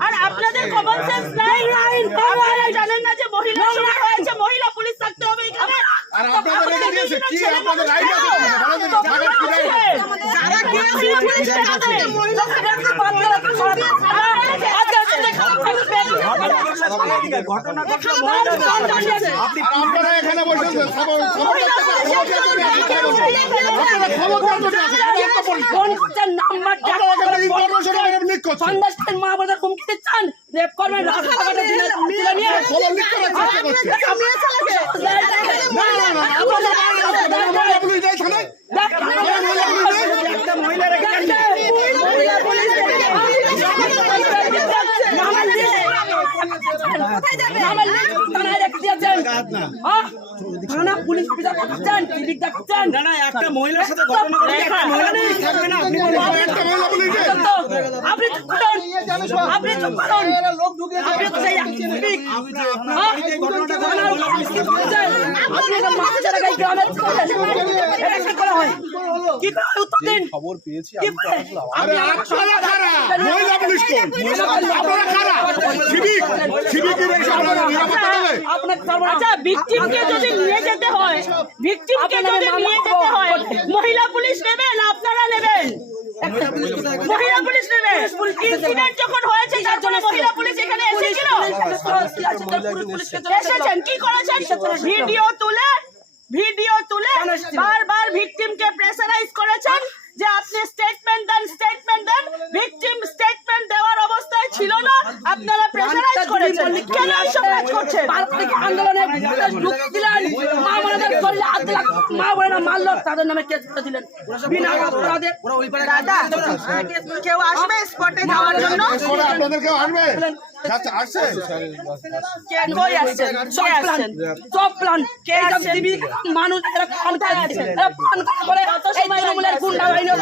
আর আপনাদের common sense নাই আপনারা জানেন না যে মহিলা হয়েছে মহিলা পুলিশ থাকতে হবে এখানে। আর আপনাদের রেখে দিয়েছে কি আপনাদের রাইট আছে? কি? যারা গিয়েছে পুলিশ থাকতে মহিলা আপনি আর আপনারা এখানে বসেছেন খবর খবর আপনারা খবর দেওয়ার জন্য আছেন, এটা তো বলি। ফোন করছেন নাম্বারটা আপনারা এখানে ইনফরমেশন এখানে লিক করছেন। মা বাজার হুমকি দিচ্ছেন রেপ করবেন রাস্তাঘাটে তুলে নিয়ে খবর লিক করার চেষ্টা করছেন না না না আপনারা মহিলা পুলিশ যাই থানায় একটা মহিলা রেখে থানা পুলিশ অফিসার পাঠাচ্ছেন সিভিক দেখাচ্ছেন। না না একটা মহিলার সাথে ঘটনা ঘটলে একটা মহিলা পুলিশ থাকবে না আপনি বলুন। একটা মহিলা পুলিশ আপনি চুপ করুন। আপনি চুপ করুন। আপনি তো সেই সিভিক এই ঘটনাটা ঘটলো মহিলা পুলিশ কি আপনি তো মানুষের গায়ে গ্রামের ছেলে। এটা কি করা হয়। কি করা হয় উত্তর দিন? খবর পেয়েছি আমি তো আসলাম আরে আপনারা কারা মহিলা পুলিশ কোন? আপনারা কারা সিভিক সিভিকের ভিকটিমকে যদি নিয়ে যেতে হয় ভিকটিমকে যদি নিয়ে যেতে হয় মহিলা পুলিশ নেবেন আপনারা নেবেন। মহিলা পুলিশ নেবে ইনসিডেন্ট যখন হয়েছে তার জন্য মহিলা পুলিশ এখানে এসেছিল। এসেছেন। কি করেছেন? ভিডিও তুলে ভিডিও তুলে বারবার ভিকটিমকে প্রেসারাইজ করেছেন। আপনারা প্রেসারাইজ করেছেন কেন এসব কাজ করছেন আন্দোলনে ঢুক দিলেন মা বোনেদের করলে মা বোনেরা মারলো তাদের নামে কেস করে দিলেন বিনা অপরাধে দাদা কেউ আসবে স্পটে যাওয়ার জন্য আপনাদের কেউ আসবে আচ্ছা মানুষ এরা করে গুন্ডা বাহিনী